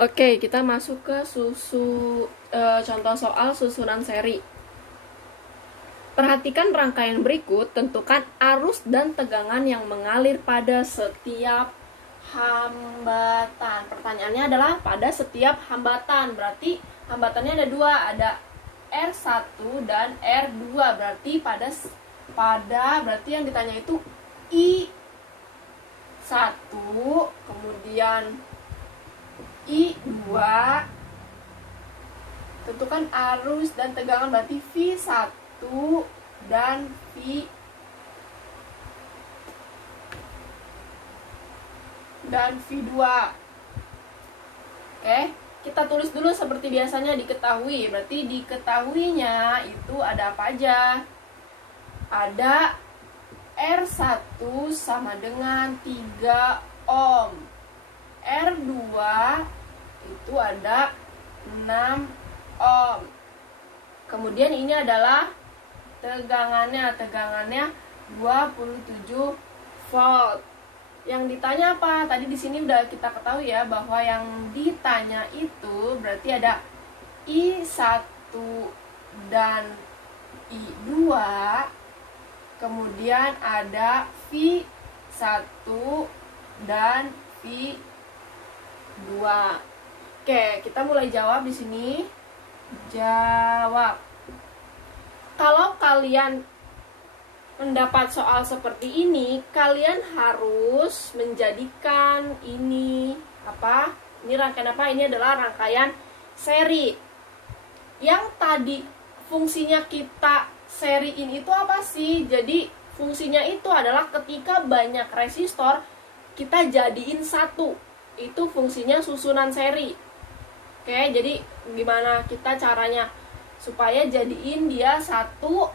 Oke, kita masuk ke contoh soal susunan seri. Perhatikan rangkaian berikut, tentukan arus dan tegangan yang mengalir pada setiap hambatan. Pertanyaannya adalah pada setiap hambatan. Berarti hambatannya ada dua, ada R1 dan R2. Berarti berarti yang ditanya itu I1, kemudian I2. Tentukan arus dan tegangan, berarti V1 dan V2. Oke, kita tulis dulu seperti biasanya diketahui. Berarti diketahuinya itu ada apa aja? Ada R1 sama dengan 3 ohm. R2 itu ada 6 ohm. Kemudian ini adalah tegangannya 27 volt. Yang ditanya apa? Tadi di sini udah kita ketahui ya, bahwa yang ditanya itu berarti ada I1 dan I2. Kemudian ada V1 dan V2. Oke, kita mulai jawab di sini. Jawab. Kalau kalian mendapat soal seperti ini, kalian harus menjadikan ini apa? Ini rangkaian apa? Ini adalah rangkaian seri. Yang tadi fungsinya kita seriin itu apa sih? Jadi fungsinya itu adalah ketika banyak resistor kita jadiin satu. Itu fungsinya susunan seri. Oke, jadi gimana kita caranya supaya jadiin dia satu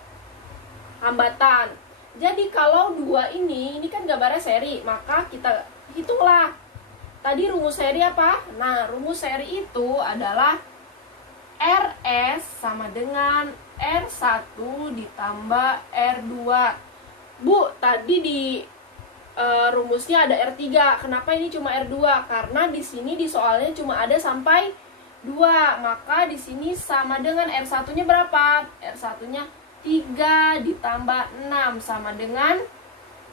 hambatan. Jadi kalau dua ini kan gambarnya seri, maka kita hitunglah. Tadi rumus seri apa? Nah, rumus seri itu adalah RS sama dengan R1 ditambah R2. Bu, tadi di rumusnya ada R3. Kenapa ini cuma R2? Karena di sini di soalnya cuma ada sampai 2. Maka di sini sama dengan R1-nya berapa? R1-nya 3 ditambah 6 sama dengan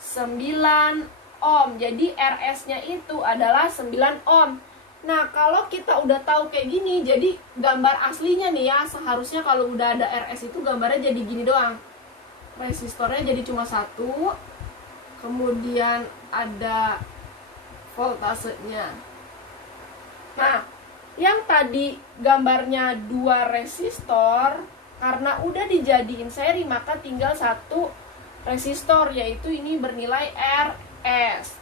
9 ohm. Jadi RS-nya itu adalah 9 ohm. Nah, kalau kita udah tahu kayak gini, jadi gambar aslinya nih ya, seharusnya kalau udah ada RS itu gambarnya jadi gini doang. Resistornya jadi cuma satu, kemudian ada voltasenya. Nah, yang tadi gambarnya 2 resistor, karena udah dijadiin seri, maka tinggal satu resistor, yaitu ini bernilai RS.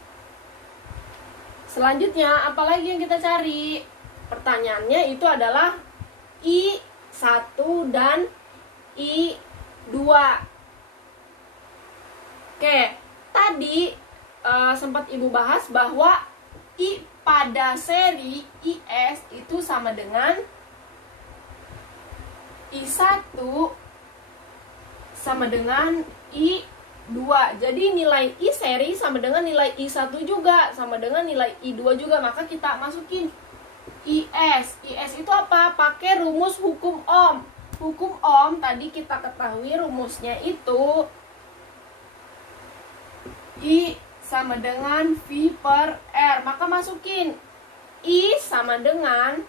Selanjutnya, apalagi yang kita cari? Pertanyaannya itu adalah I1 dan I2. Oke, tadi sempat Ibu bahas bahwa I pada seri IS itu sama dengan I1 sama dengan I2. Jadi nilai I seri sama dengan nilai I1 juga, sama dengan nilai I2 juga. Maka kita masukin IS. IS itu apa? Pakai rumus hukum Ohm. Hukum Ohm tadi kita ketahui rumusnya itu I sama dengan V per R. Maka masukin I sama dengan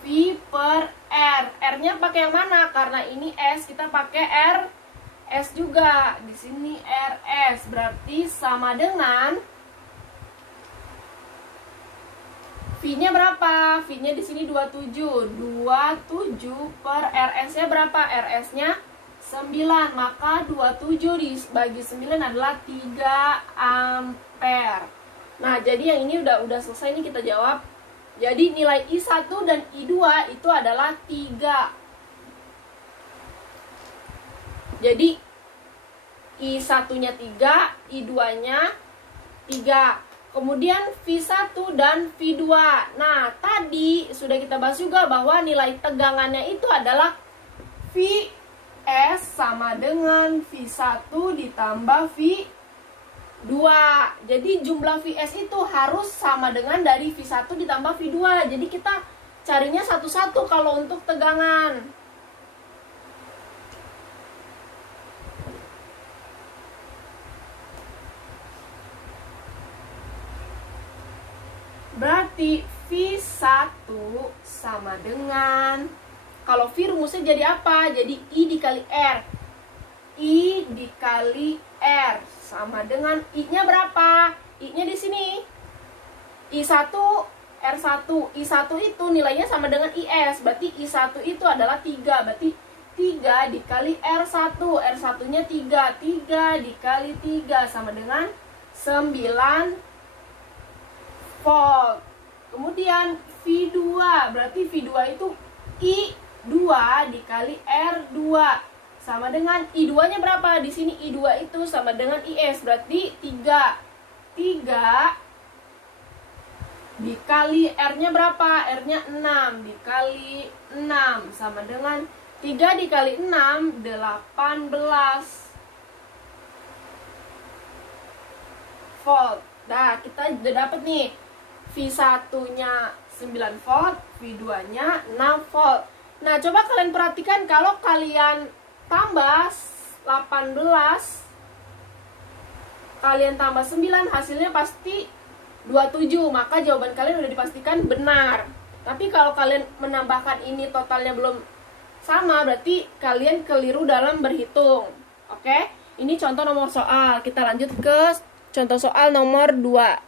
V per R. R-nya pakai yang mana? Karena ini S, kita pakai RS juga. Di sini RS berarti sama dengan V-nya berapa? V-nya di sini 27. 27 per RS-nya berapa? RS-nya 9. Maka 27 dibagi 9 adalah 3 ampere. Nah, jadi yang ini udah selesai nih kita jawab. Jadi nilai I1 dan I2 itu adalah 3. Jadi I1-nya 3, I2-nya 3. Kemudian V1 dan V2. Nah, tadi sudah kita bahas juga bahwa nilai tegangannya itu adalah Vs sama dengan V1 ditambah V2. 2. Jadi jumlah VS itu harus sama dengan dari V1 ditambah V2. Jadi kita carinya satu-satu kalau untuk tegangan. Berarti V1 sama dengan, kalau V rumusnya jadi apa? Jadi I dikali R. I dikali R sama dengan I-nya berapa? I-nya di sini. I1 R1. I1 itu nilainya sama dengan IS. Berarti I1 itu adalah 3. Berarti 3 dikali R1. R1-nya 3. 3 dikali 3 sama dengan 9 volt. Kemudian V2, berarti V2 itu I2 dikali R2 sama dengan I2-nya berapa? Di sini I2 itu sama dengan IS, berarti 3. 3 dikali R-nya berapa? R-nya 6 dikali 6 sama dengan 3 dikali 6 18 volt. Nah, kita udah dapet nih V1-nya 9 volt, V2-nya 6 volt. Nah, coba kalian perhatikan kalau kalian tambah 18, kalian tambah 9, hasilnya pasti 27. Maka jawaban kalian udah dipastikan benar. Tapi kalau kalian menambahkan ini totalnya belum sama, berarti kalian keliru dalam berhitung. Oke? Ini contoh nomor soal. Kita lanjut ke contoh soal nomor 2.